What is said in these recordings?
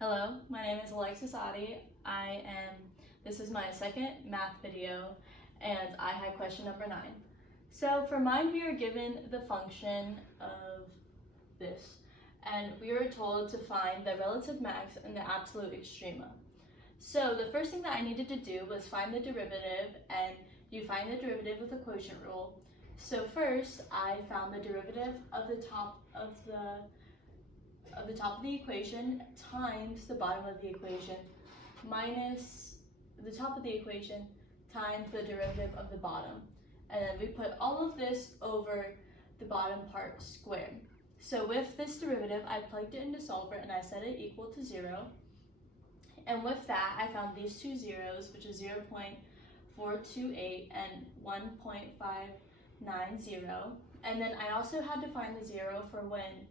Hello, my name is Alexis Adi. This is my second math video, and I had question number 9. So for mine, we are given the function of this, and we are told to find the relative max and the absolute extrema. So the first thing that I needed to do was find the derivative, and you find the derivative with the quotient rule. So first, I found the derivative of the top of the equation times the bottom of the equation minus the top of the equation times the derivative of the bottom. And then we put all of this over the bottom part squared. So with this derivative, I plugged it into solver and I set it equal to 0. And with that, I found these two zeros, which is 0.428 and 1.590. And then I also had to find the 0 for when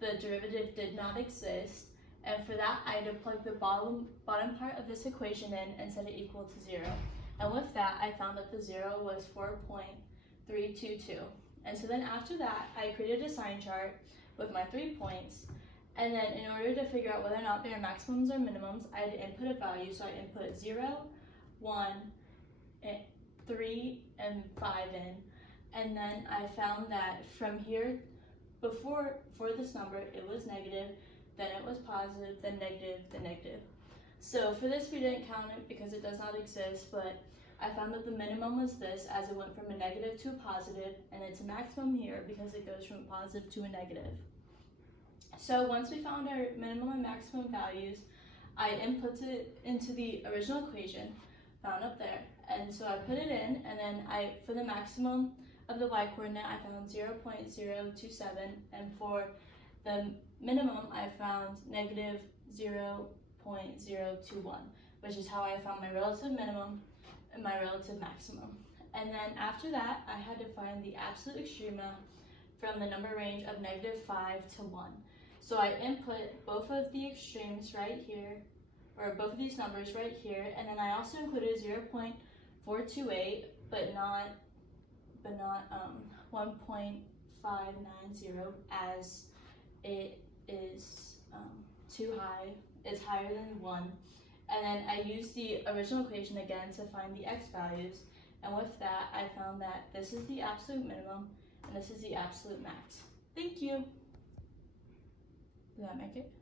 the derivative did not exist, and for that I had to plug the bottom part of this equation in and set it equal to 0. And with that, I found that the 0 was 4.322. And so then after that, I created a sign chart with my 3 points, and then in order to figure out whether or not they are maximums or minimums, I had to input a value. So I input 0, 1, 3, and 5 in, and then I found that from here, for this number, it was negative, then it was positive, then negative, then negative. So for this, we didn't count it because it does not exist, but I found that the minimum was this, as it went from a negative to a positive, and it's a maximum here because it goes from a positive to a negative. So once we found our minimum and maximum values, I input it into the original equation, found up there, and so I put it in, and then for the maximum of the y-coordinate, I found 0.027, and for the minimum, I found negative 0.021, which is how I found my relative minimum and my relative maximum. And then after that, I had to find the absolute extrema from the number range of -5 to 1. So I input both of the extremes right here, or both of these numbers right here, and then I also included 0.428, but not 1.590, as it is too high. It's higher than 1. And then I used the original equation again to find the x values, and with that I found that this is the absolute minimum and this is the absolute max. Thank you. Did that make it?